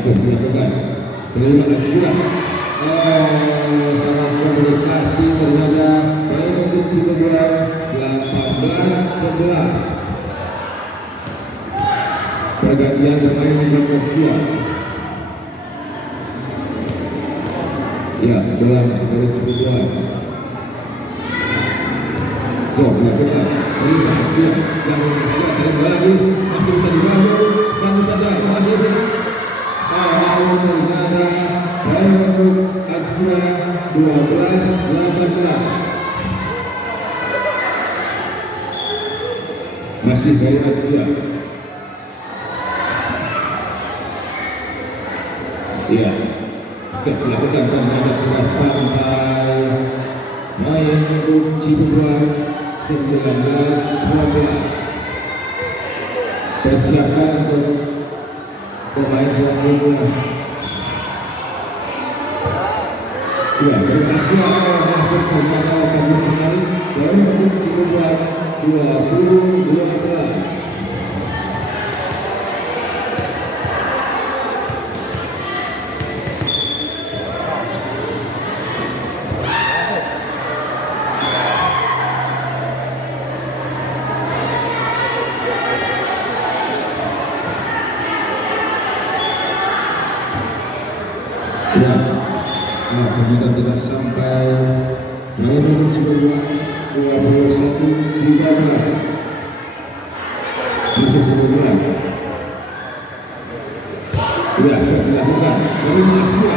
masih dilakukan. Terima kasih juga. Sangat komunikasi terhadap Bayangkut Cilegon 18-11. Pergantian pemain dilakukan sekian. Ya, dalam sebagai Cilegon. So, dilakukan. Terima kasih. Yang saja lagi masih bisa dibangun dan saja masih bisa. Ternyata Bayangkut Ajwa 12-18. Masih dari Ajwa. Ya, dilakukan ternyata telah sampai Bayangkut Cilegon 19-12. Persiapkan untuk pemain selanjutnya. Ya, berikutnya masuk kepada kondisi sekali Bayangkut Cilegon 20-12. Ya, ternyata tidak sampai Bayangkut Cilegon 21-13. Masih sebulan. Ya, saya dilakukan. Dari Najwa,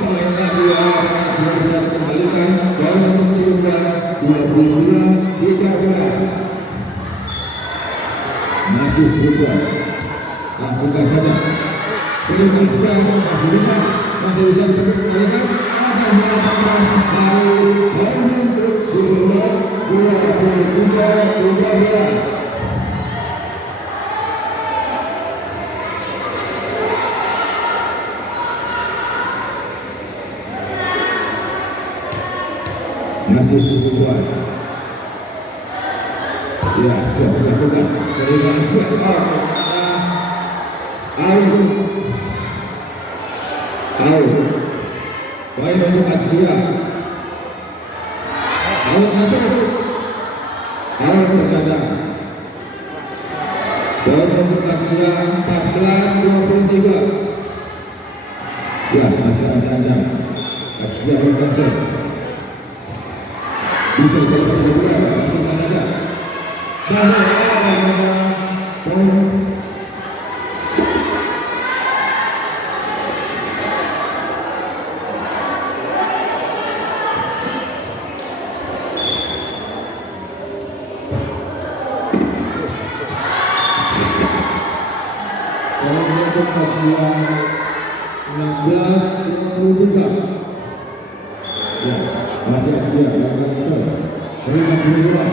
pemain Najwa bisa kembalikan Bayangkut Cilegon 22-13. Masih sebulan. Langsungkan saja. Terima juga masih bisa dikembalikan. Akan melakukan keras dari Bayangkut Cilegon 23-13. Masih sebulan. Ya, siap dilakukan. Terima kasih. Bayangkut Ajwa. Masuk. Berkandang. Bayangkut Ajwa 14-23. Ya, masih ada. Ajwa berhasil. Bisa dapat kedua, tidak ada. Bayangkut Ajwa 16-23. Ya, masih Ajwa yang berhasil. Terima kasih juga.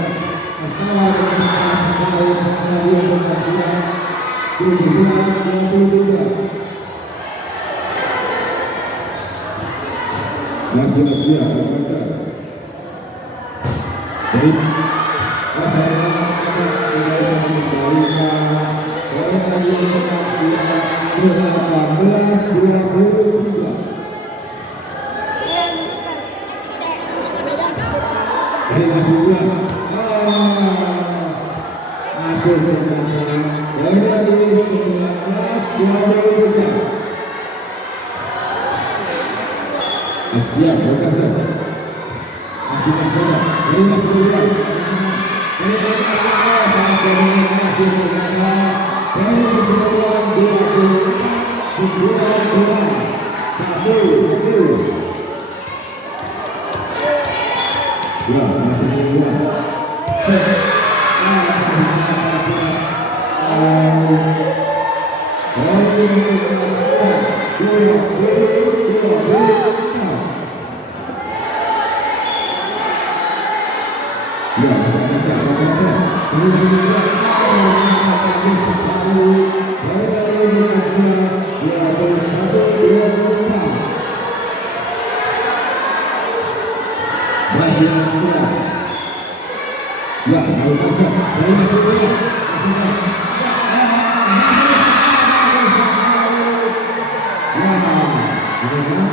Masih Ajwa yang berhasil. Jadi Silakan.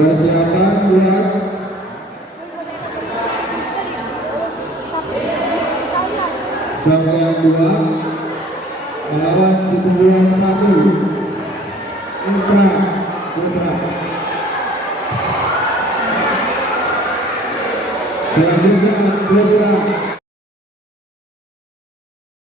Persiapan buat jam yang 2 melawan Cipubuan 1 Putra. Selanjutnya Putra